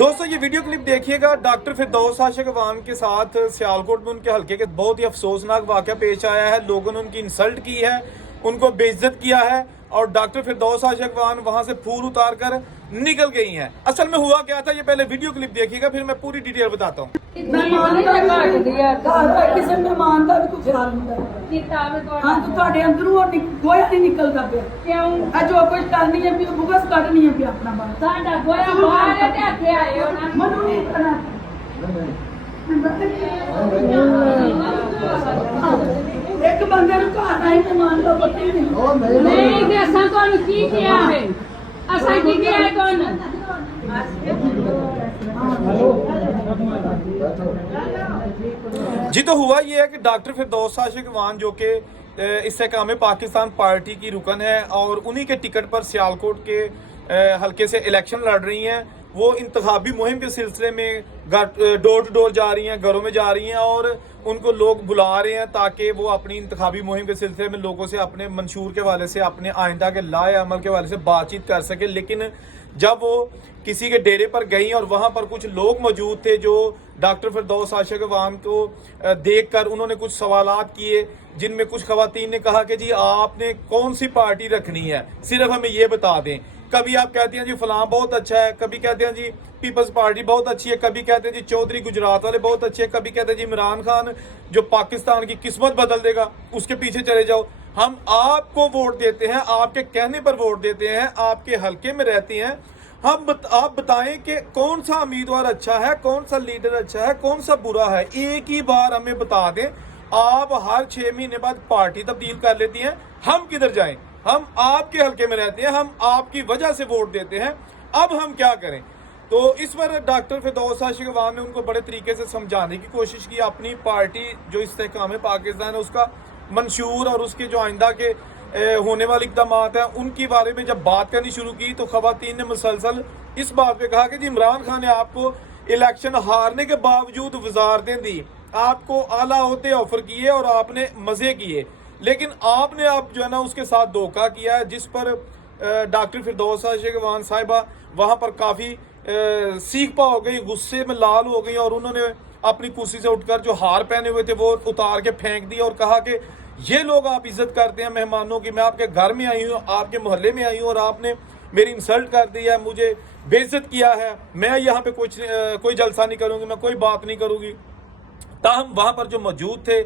दोस्तों ये video clip देखिएगा। डॉक्टर फिरदौस आशिक अवान के साथ सियालकोट में उनके हल्के के बहुत ही अफसोसनाक वाक़या पेश आया है। लोगों ने उनकी इंसल्ट की है, उनको बेइज्जत किया है और डॉक्टर फिरदौस आशिक अवान वहां से फूल उतार कर निकल गई हैं। असल में हुआ क्या था, ये पहले वीडियो क्लिप देखिएगा, फिर मैं पूरी डिटेल बताता हूँ। ਕਿਸੇ ਮਹਿਮਾਨ ਦਾ ਵੀ ਕੋਈ ਖਿਆਲ ਹੁੰਦਾ ਹਾਂ ਤਾਂ ਤੁਹਾਡੇ ਅੰਦਰੋਂ ਉਹ ਗੋਇਆ ਨਹੀਂ ਨਿਕਲਦਾ ਪਿਆ ਕਿਉਂ ਆ ਜੋ ਕੁਝ ਕਰਨੀ ਹੈ ਵੀ ਬੁਗਸ ਕੱਢਣੀ ਹੈ ਵੀ ਆਪਣਾ ਬਾਹਰ ਸਾਡਾ ਗੋਇਆ ਬਾਹਰ ਹੈ ਤੇ ਇੱਥੇ ਆਏ ਹੋ ਨਾ ਮਨੂੰ ਨਹੀਂ ਕਰਨਾ ਇੱਕ ਬੰਦੇ ਨੂੰ ਘਰ ਆਏ ਮਹਿਮਾਨ ਦਾ ਪਤਾ ਹੀ ਨਹੀਂ ਤੇ ਅਸਾਂ ਤੁਹਾਨੂੰ ਕੀ ਕਿਹਾ ਹੈ ਅਸਾਂ ਕੀ ਕਿਹਾ ਹੈ ਕੌਣ जी तो हुआ ये है कि डॉक्टर फिरदौस आशिक अवान जो कि इस्तेकाम पाकिस्तान पार्टी की रुकन है और उन्हीं के टिकट पर सियालकोट के हल्के से इलेक्शन लड़ रही हैं। वो इंतखाबी मुहिम के सिलसिले में डोर टू डोर जा रही हैं, घरों में जा रही हैं और उनको लोग बुला रहे हैं ताकि वो अपनी इंतखाबी मुहिम के सिलसिले में लोगों से अपने मंशूर के हवाले से, अपने आइंदा के लाए अमल के हवाले से बातचीत कर सके। लेकिन जब वो किसी के डेरे पर गई और वहां पर कुछ लोग मौजूद थे जो डॉक्टर फिरदौस आशिक अवान को देखकर उन्होंने कुछ सवालात किए, जिनमें कुछ खवातीन ने कहा कि जी आपने कौन सी पार्टी रखनी है, सिर्फ हमें ये बता दें। कभी आप कहते हैं जी फलां बहुत अच्छा है, कभी कहते हैं जी पीपल्स पार्टी बहुत अच्छी है, कभी कहते हैं जी चौधरी गुजरात वाले बहुत अच्छे हैं, कभी कहते हैं जी इमरान खान जो पाकिस्तान की किस्मत बदल देगा उसके पीछे चले जाओ। हम आपको वोट देते हैं, आपके कहने पर वोट देते हैं, आपके हल्के में रहते हैं। आप बताएं कि कौन सा उम्मीदवार अच्छा है, कौन सा लीडर अच्छा है, कौन सा बुरा है, एक ही बार हमें बता दें। आप हर 6 महीने बाद पार्टी तब्दील कर लेती हैं, हम किधर जाएं? हम आपके हल्के में रहते हैं, हम आपकी वजह से वोट देते हैं, अब हम क्या करें? तो इस पर डॉक्टर फिरदौस आशिक अवान ने उनको बड़े तरीके से समझाने की कोशिश की। अपनी पार्टी जो इस्तेकाम पाकिस्तान है उसका मंशूर और उसके जो आइंदा के होने वाले इक़दाम हैं उनके बारे में जब बात करनी शुरू की तो खवातीन ने मुसलसल इस बात पे कहा कि जी इमरान खान ने आपको इलेक्शन हारने के बावजूद वजारतें दी, आपको आला होते ऑफर किए और आपने मजे किए, लेकिन आपने आप जो है ना उसके साथ धोखा किया है। जिस पर डॉक्टर फिरदौस आशिक अवान साहिबा वहां पर काफी सीख पा हो गई, गुस्से में लाल हो गई और उन्होंने अपनी कुर्सी से उठकर जो हार पहने हुए थे वो उतार के फेंक दिया और कहा कि ये लोग आप इज्जत करते हैं मेहमानों की, मैं आपके घर में आई हूँ, आपके मोहल्ले में आई हूँ और आपने मेरी इंसल्ट कर दी है, मुझे बेइज्जत किया है, मैं यहाँ पे कोई जलसा नहीं करूँगी, मैं कोई बात नहीं करूँगी। ताहम वहाँ पर जो मौजूद थे,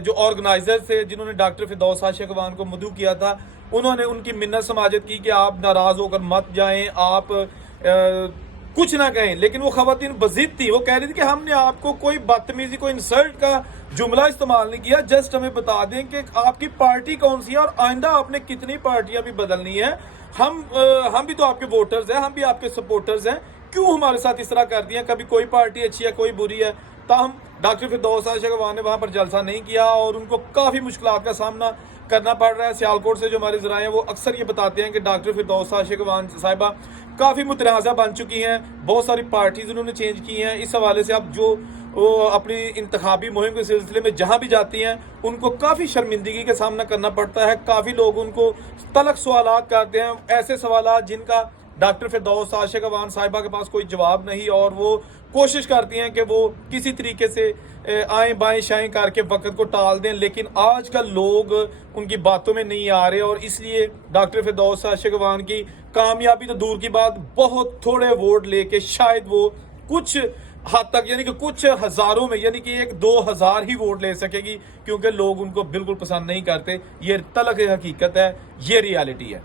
जो ऑर्गेनाइजर थे जिन्होंने डॉक्टर फिरदौस आशिक अवान को मदऊ किया था, उन्होंने उनकी मिन्नत समाजत की कि आप नाराज होकर मत जाएं, आप कुछ ना कहें। लेकिन वो खवातीन बज़िद थी, वो कह रही थी कि हमने आपको कोई बदतमीजी, कोई इंसल्ट का जुमला इस्तेमाल नहीं किया, जस्ट हमें बता दें कि आपकी पार्टी कौन सी है और आइंदा आपने कितनी पार्टियां भी बदलनी है। हम भी तो आपके वोटर्स हैं, हम भी आपके सपोर्टर्स हैं, क्यों हमारे साथ इस तरह कर दिया? कभी कोई पार्टी अच्छी है, कोई बुरी है। ताहम डॉक्टर फिरदौस आशिक अवान ने वहां पर जलसा नहीं किया और उनको काफी मुश्किलात का सामना करना पड़ रहा है। सियालकोट से जो हमारे ज़राए हैं वो अक्सर ये बताते हैं कि डॉक्टर फिरदौस आशिक अवान साहिबा काफ़ी मुतनाज़ा बन चुकी हैं, बहुत सारी पार्टीज उन्होंने चेंज की हैं। इस हवाले से अब जो अपनी इंतखाबी मुहिम के सिलसिले में जहाँ भी जाती हैं उनको काफ़ी शर्मिंदगी का सामना करना पड़ता है। काफ़ी लोग उनको तलख सवालात करते हैं, ऐसे सवालात जिनका डॉक्टर फिरदौस आशिक अवान साहिबा के पास कोई जवाब नहीं और वो कोशिश करती हैं कि वो किसी तरीके से आएँ बाएँ शाएँ करके वक्त को टाल दें। लेकिन आजकल लोग उनकी बातों में नहीं आ रहे और इसलिए डॉक्टर फिरदौस आशिक अवान की कामयाबी तो दूर की बात, बहुत थोड़े वोट लेके शायद वो कुछ हद तक यानी कि कुछ हजारों में यानी कि 1-2 हज़ार ही वोट ले सकेगी, क्योंकि लोग उनको बिल्कुल पसंद नहीं करते। ये तलख हकीकत है, ये रियलिटी है।